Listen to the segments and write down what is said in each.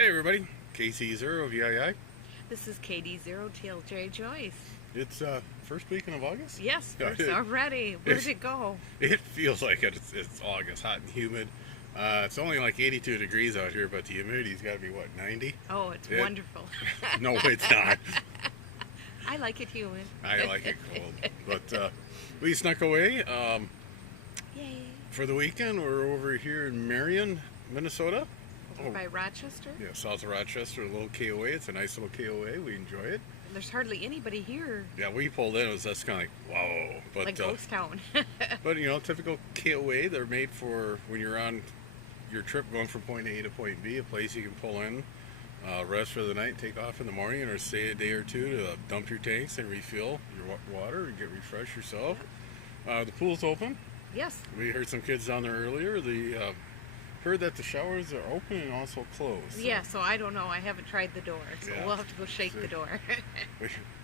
Hey everybody, KC0VII. This is KDOTLJ Joyce. It's first weekend of August? Yes, Yeah, first already. Where did it go? It feels like it's August, hot and humid. It's only like 82 degrees out here, but the humidity's got to be, what, 90? Oh, it's wonderful. No, it's not. I like it humid. I like it cold. But we snuck away Yay. for the weekend. We're over here in Marion, Minnesota. Over by Rochester? Yeah, south of Rochester, a little KOA. It's a nice little KOA. We enjoy it. There's hardly anybody here. Yeah, we pulled in. It was just kind of like, whoa. But, like ghost town. But, you know, typical KOA. They're made for when you're on your trip going from point A to point B, a place you can pull in, rest for the night, take off in the morning, or stay a day or two to dump your tanks and refill your water and get refreshed yourself. The pool's open. Yes. We heard some kids down there earlier. Heard that the showers are open and also closed. So. Yeah, so I don't know. I haven't tried the door, so Yeah. we'll have to go shake the door.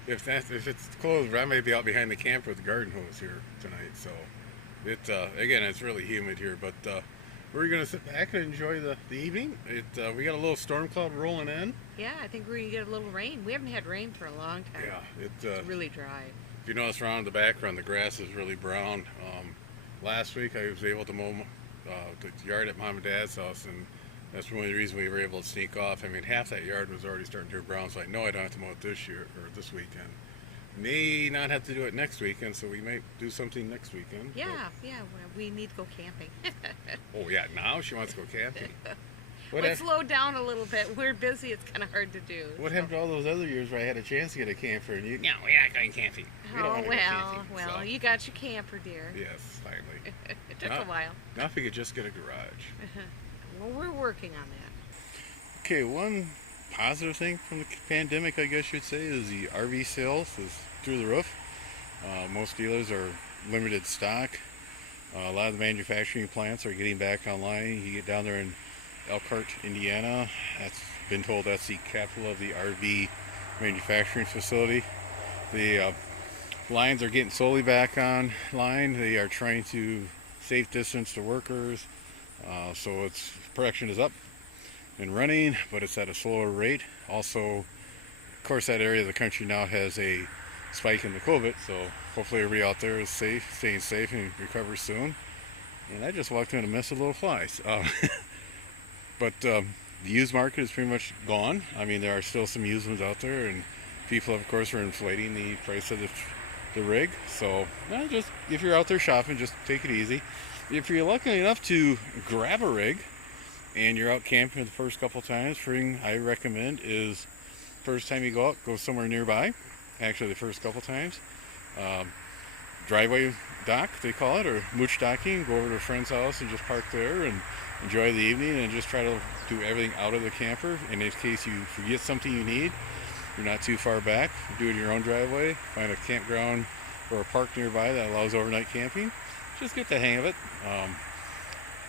If it's closed, I may be out behind the camper with the garden hose here tonight. So, again, it's really humid here, but we're gonna sit back and enjoy the evening. We got a little storm cloud rolling in. Yeah, I think we're gonna get a little rain. We haven't had rain for a long time. Yeah, it's really dry. If you notice around the background, the grass is really brown. Last week I was able to mow the yard at Mom and Dad's house, and that's one of the reasons we were able to sneak off. I mean, half that yard was already starting to turn brown, so I know I don't have to mow it this year or this weekend. May not have to do it next weekend, so we might do something next weekend. Yeah, we need to go camping. Oh yeah, now she wants to go camping. Let's slow down a little bit. We're busy. It's kind of hard to do. What happened to all those other years where I had a chance to get a camper and you? No, we're not going camping. Oh well, you got your camper, dear. Yes, finally. It took a while. Now if we could just get a garage. Well, we're working on that. Okay, one positive thing from the pandemic, I guess you'd say, is the RV sales is through the roof. Most dealers are limited stock. A lot of the manufacturing plants are getting back online. You get down there in Elkhart, Indiana. That's been told that's the capital of the RV manufacturing facility. The lines are getting slowly back online. They are trying to safe distance the workers, so its production is up and running, but it's at a slower rate. Also, of course, that area of the country now has a spike in the COVID, so hopefully everybody out there is safe, staying safe, and recovers soon. And I just walked in and missed a little flies. But the used market is pretty much gone. I mean, there are still some used ones out there, and people, of course, are inflating the price of the rig. So, just if you're out there shopping, just take it easy. If you're lucky enough to grab a rig and you're out camping the first couple times, thing I recommend is first time you go out, go somewhere nearby. Actually, the first couple times, driveway dock they call it, or mooch docking. Go over to a friend's house and just park there and enjoy the evening, and just try to do everything out of the camper. In case you forget something you need, you're not too far back, do it in your own driveway. Find a campground or a park nearby that allows overnight camping. Just get the hang of it.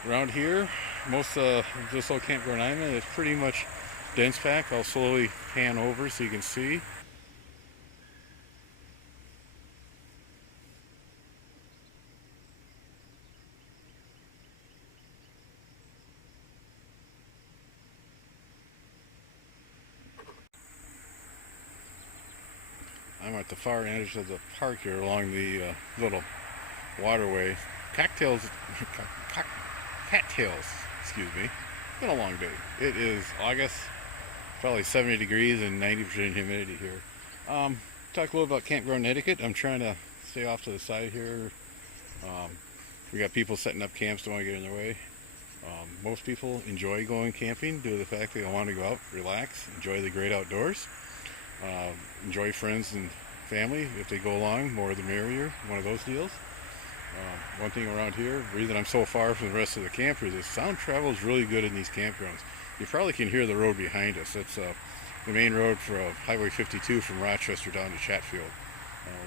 Around here, most of this little campground I'm in is pretty much dense packed. I'll slowly pan over so you can see. I'm at the far edge of the park here along the little waterway. Cattails, excuse me. It's been a long day. It is August, probably 70 degrees and 90% humidity here. Talk a little about Campground Etiquette. I'm trying to stay off to the side here. We got people setting up camps, don't want to get in their way. Most people enjoy going camping due to the fact that they want to go out, relax, enjoy the great outdoors. Enjoy friends and family if they go along, more the merrier, one of those deals. One thing around here, the reason I'm so far from the rest of the campers is sound travel is really good in these campgrounds. You probably can hear the road behind us. It's the main road for Highway 52 from Rochester down to Chatfield.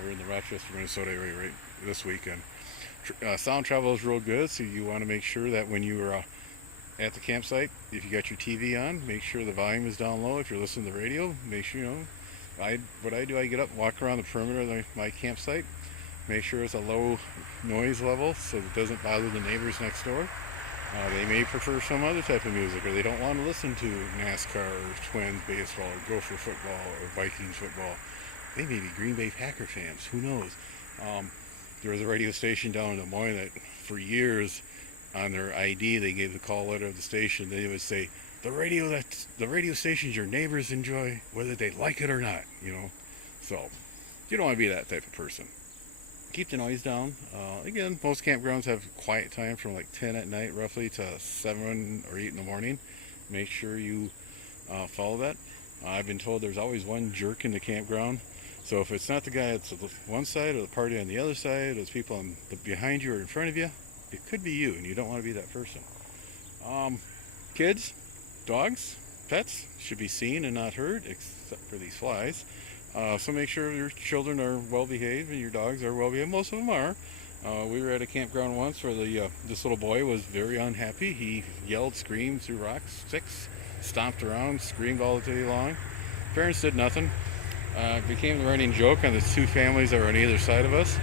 We're in the Rochester, Minnesota area right this weekend. Sound travel is real good, so you want to make sure that when you are at the campsite, if you got your TV on, make sure the volume is down low. If you're listening to the radio, make sure, what I do, I get up, walk around the perimeter of my campsite, make sure it's a low noise level so it doesn't bother the neighbors next door. They may prefer some other type of music, or they don't want to listen to NASCAR or Twins baseball or Gopher football or Vikings football. They may be Green Bay Packer fans. Who knows? There was a radio station down in Des Moines that for years on their ID they gave the call letter of the station. They would say, the radio stations your neighbors enjoy, whether they like it or not, you know. So you don't want to be that type of person. Keep the noise down. Again, most campgrounds have quiet time from like 10 at night roughly to 7 or 8 in the morning. Make sure you follow that. I've been told there's always one jerk in the campground. So if it's not the guy that's on one side or the party on the other side, or there's people on behind you or in front of you, it could be you, and you don't want to be that person. Kids, dogs, pets should be seen and not heard, except for these flies. So make sure your children are well behaved and your dogs are well behaved. Most of them are. We were at a campground once where this little boy was very unhappy. He yelled, screamed, threw rocks, sticks, stomped around, screamed all the day long. Parents did nothing. It became the running joke on the two families that were on either side of us.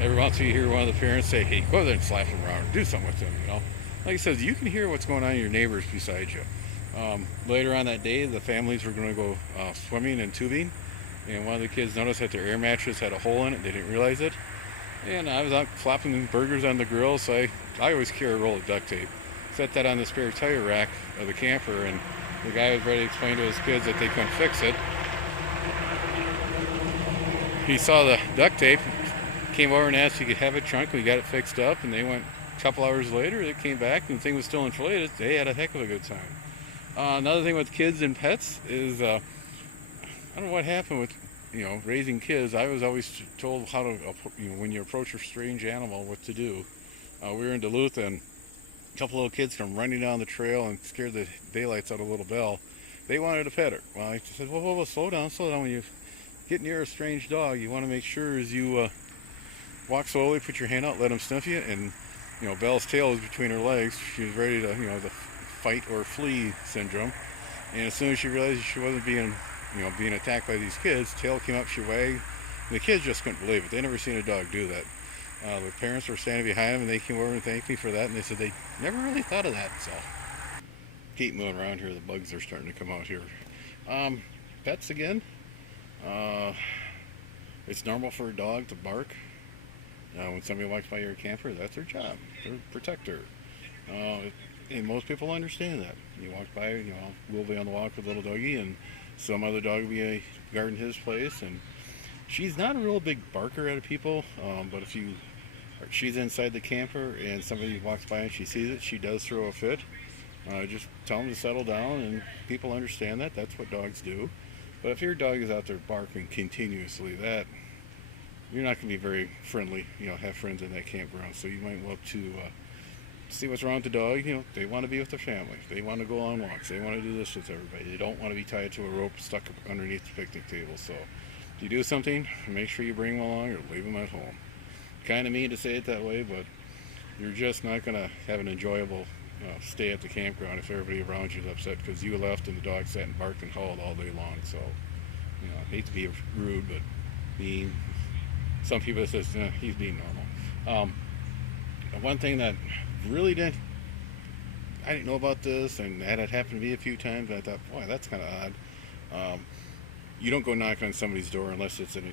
Every once in a while you hear one of the parents say, hey, go there and slap him around, do something with him, you know. Like I said, you can hear what's going on in your neighbors beside you. Later on that day, the families were going to go swimming and tubing, and one of the kids noticed that their air mattress had a hole in it. They didn't realize it. And I was out flopping burgers on the grill, so I always carry a roll of duct tape. Set that on the spare tire rack of the camper, and the guy was ready to explain to his kids that they couldn't fix it. He saw the duct tape, came over and asked if he could have it trunk. We got it fixed up, and they went a couple hours later. They came back, and the thing was still inflated. They had a heck of a good time. Another thing with kids and pets is, I don't know what happened with, raising kids. I was always told how to, when you approach a strange animal, what to do. We were in Duluth, and a couple little kids come running down the trail and scared the daylights out of little Belle. They wanted to pet her. Well, I said, whoa, slow down. When you get near a strange dog, you want to make sure as you walk slowly, put your hand out, let him sniff you, and Belle's tail was between her legs. She was ready to, the fight or flee syndrome. And as soon as she realized she wasn't being attacked by these kids, tail came up, she wagged. And the kids just couldn't believe it. They never seen a dog do that. The parents were standing behind them, and they came over and thanked me for that. And they said they never really thought of that. So keep moving around here. The bugs are starting to come out here. Pets again. It's normal for a dog to bark. When somebody walks by your camper, that's their job. They're a protector. And most people understand that. You walk by, we'll be on the walk with little doggy, and some other dog will be guarding his place. And she's not a real big barker at people, but if she's inside the camper and somebody walks by and she sees it, she does throw a fit. Just tell them to settle down, and people understand that. That's what dogs do. But if your dog is out there barking continuously, you're not going to be very friendly, have friends in that campground. So you might want to see what's wrong with the dog. They want to be with their family. They want to go on walks. They want to do this with everybody. They don't want to be tied to a rope stuck underneath the picnic table. So if you do something, make sure you bring them along or leave them at home. Kind of mean to say it that way, but you're just not going to have an enjoyable stay at the campground if everybody around you is upset because you left and the dog sat and barked and howled all day long. So, I hate to be rude, but some people say he's being normal. One thing that really I didn't know about this, and that had happened to me a few times, and I thought, boy, that's kind of odd. You don't go knock on somebody's door unless it's an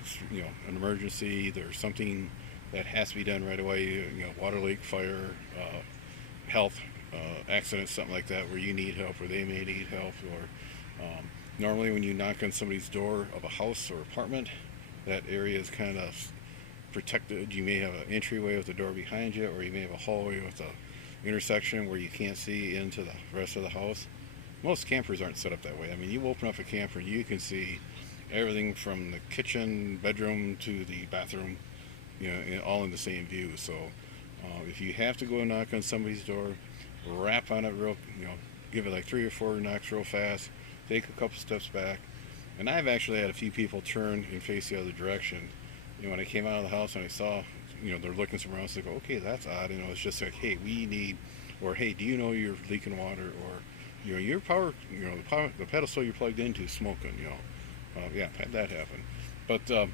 emergency. There's something that has to be done right away. Water leak, fire, health accident, something like that, where you need help or they may need help. Or normally when you knock on somebody's door of a house or apartment, that area is kind of protected. You may have an entryway with a door behind you, or you may have a hallway with a intersection where you can't see into the rest of the house. Most campers aren't set up that way. I mean, you open up a camper and you can see everything from the kitchen, bedroom to the bathroom, all in the same view. So if you have to go and knock on somebody's door, rap on it give it like 3 or 4 knocks real fast, take a couple steps back. And I've actually had a few people turn and face the other direction. When I came out of the house and I saw, they're looking somewhere else, they go, okay, that's odd. It's just like, hey, we need, or hey, do you know you're leaking water, or your power, the pedestal you're plugged into is smoking. Yeah, I've had that happen. But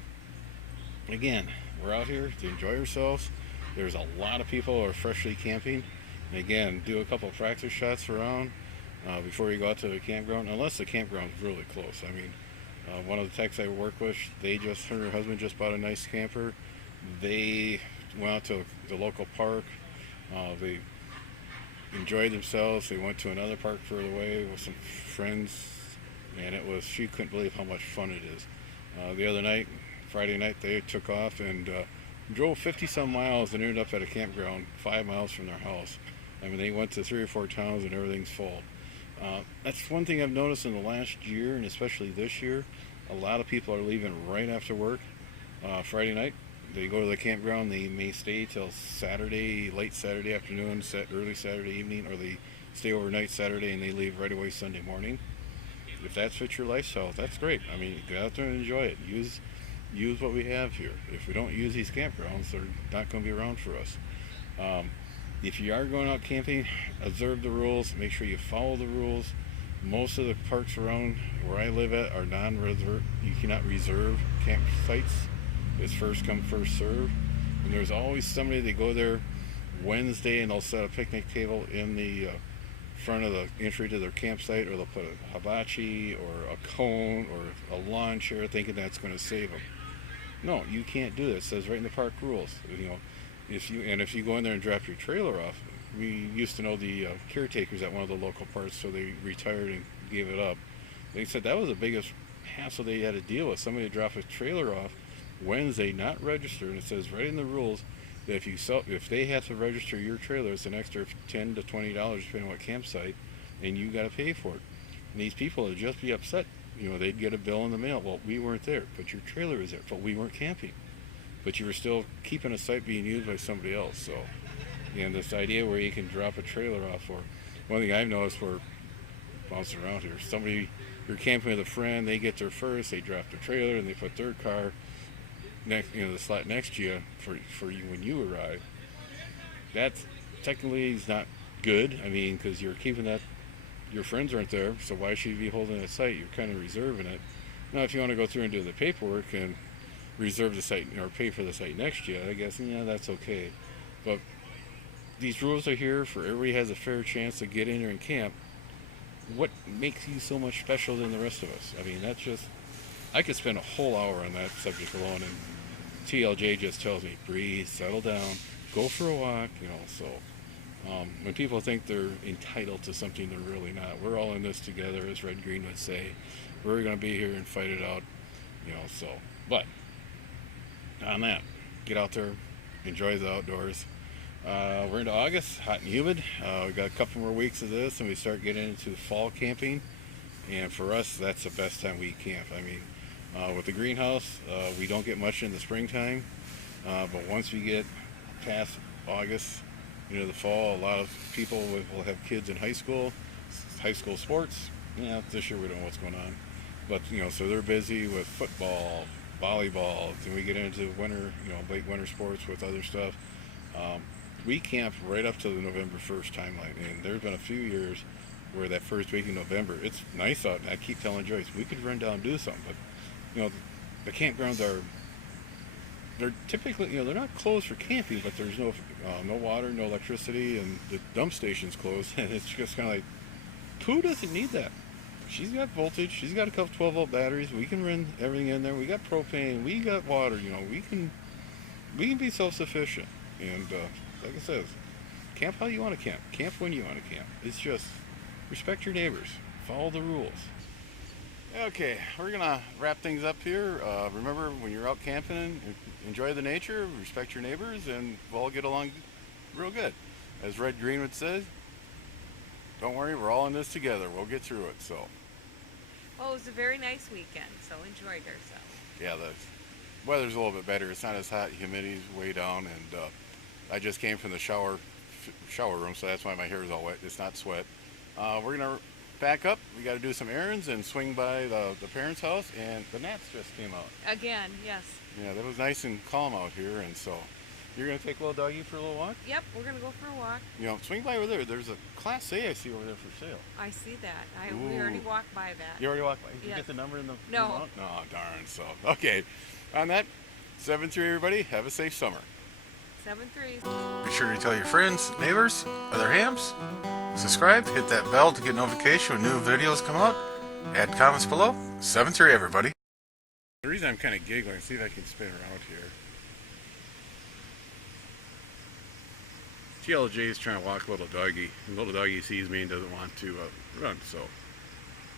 again, we're out here to enjoy ourselves. There's a lot of people who are freshly camping. And again, do a couple practice shots around before you go out to the campground, unless the campground's really close. I mean, one of the techs I work with, her and her husband just bought a nice camper. They went out to the local park. They enjoyed themselves. They went to another park further away with some friends, and she couldn't believe how much fun it is. The other night, Friday night, they took off and drove 50 some miles and ended up at a campground 5 miles from their house. I mean, they went to 3 or 4 towns and everything's full. That's one thing I've noticed in the last year, and especially this year. A lot of people are leaving right after work. Friday night, they go to the campground. They may stay till Saturday, late Saturday afternoon, early Saturday evening, or they stay overnight Saturday and they leave right away Sunday morning. If that fits your lifestyle, that's great. I mean, get out there and enjoy it. Use what we have here. If we don't use these campgrounds, they're not going to be around for us. If you are going out camping, observe the rules. Make sure you follow the rules. Most of the parks around where I live at are non-reserve. You cannot reserve campsites. It's first come, first serve. And there's always somebody that go there Wednesday and they'll set a picnic table in the front of the entry to their campsite, or they'll put a hibachi or a cone or a lawn chair thinking that's going to save them. No, you can't do that. It says right in the park rules. If you go in there and drop your trailer off, we used to know the caretakers at one of the local parks, so they retired and gave it up. They said that was the biggest hassle they had to deal with. Somebody dropped a trailer off Wednesday, not registered, and it says right in the rules that if they have to register your trailer, it's an extra $10 to $20 depending on what campsite, and you got to pay for it. And these people would just be upset. They'd get a bill in the mail. Well, we weren't there, but your trailer is there. But we weren't camping. But you were still keeping a site being used by somebody else. So, and this idea where you can drop a trailer off, or one thing I've noticed where bouncing around here, you're camping with a friend, they get there first, they drop their trailer, and they put their car next, the slot next to you for you when you arrive. That's technically is not good. I mean, because you're keeping that. Your friends aren't there, so why should you be holding a site? You're kind of reserving it. Now, if you want to go through and do the paperwork and reserve the site or pay for the site next to you, I guess, that's okay. But these rules are here for everybody has a fair chance to get in there and camp. What makes you so much special than the rest of us? I mean, that's just, I could spend a whole hour on that subject alone, and TLJ just tells me, breathe, settle down, go for a walk, so when people think they're entitled to something, they're really not. We're all in this together, as Red Green would say. We're going to be here and fight it out, so. But on that, get out there, enjoy the outdoors. We're into August, hot and humid. We got a couple more weeks of this, and we start getting into fall camping. And for us, that's the best time we camp. I mean, with the greenhouse, we don't get much in the springtime, but once we get past August, the fall, a lot of people will have kids in high school sports. This year we don't know what's going on, but so they're busy with football, volleyball, and we get into winter, late winter sports with other stuff. We camp right up to the November 1st timeline, and there's been a few years where that first week in November, it's nice out, and I keep telling Joyce, we could run down and do something, but the campgrounds they're typically, they're not closed for camping, but there's no water, no electricity, and the dump station's closed, and it's just kind of like, who doesn't need that? She's got voltage, she's got a couple 12-volt batteries, we can run everything in there, we got propane, we got water, we can be self-sufficient, and like I said, camp how you want to camp when you want to camp. It's just, respect your neighbors, follow the rules. Okay, we're gonna wrap things up here. Remember, when you're out camping, enjoy the nature, respect your neighbors, and we'll all get along real good. As Red Green would say, don't worry, we're all in this together. We'll get through it. So. Well, it was a very nice weekend, so enjoyed ourselves. Yeah, the weather's a little bit better. It's not as hot. Humidity's way down, and I just came from the shower room, so that's why my hair is all wet. It's not sweat. We're gonna back up. We got to do some errands and swing by the parents' house, and the gnats just came out. Again, yes. Yeah, that was nice and calm out here, and so you're going to take little doggy for a little walk? Yep, we're going to go for a walk. Swing by over there. There's a Class A I see over there for sale. I see that. We already walked by that. You already walked by? Did you Yes. get the number in the No. amount? No, darn. So, okay. On that, 7-3, everybody. Have a safe summer. 7-3. Be sure to tell your friends, neighbors, other hams. Subscribe, hit that bell to get notification when new videos come out. Add comments below. 7-3, everybody. The reason I'm kind of giggling, see if I can spin around here. TLJ is trying to walk little doggy. And little doggy sees me and doesn't want to run, so